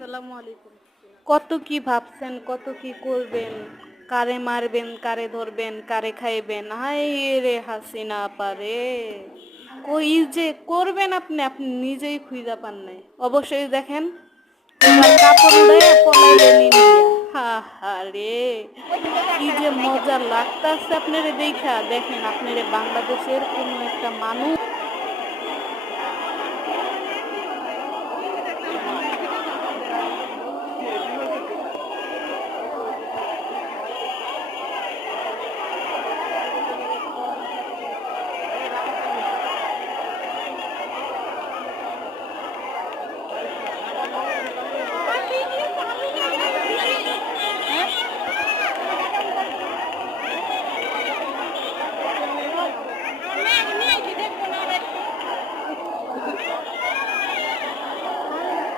আসসালামু আলাইকুম। কত কি ভাবছেন, কত কি করবেন, কারে মারবেন, কারে ধরবেন, কারে খাইবেন। হায় রে হাসিনা আপা রে, কই যে করবেন আপনি, আপনি নিজেই খুঁজা পান নাই। অবশ্যই দেখেন, এবার কাপড় উড়াইয়া পলাইলেন ইন্ডিয়া। হা হা রে, কি যে মজা লাগতাছে আপনারে দেখা। দেখেন আপনারে বাংলাদেশের কোনো একটা মানুষ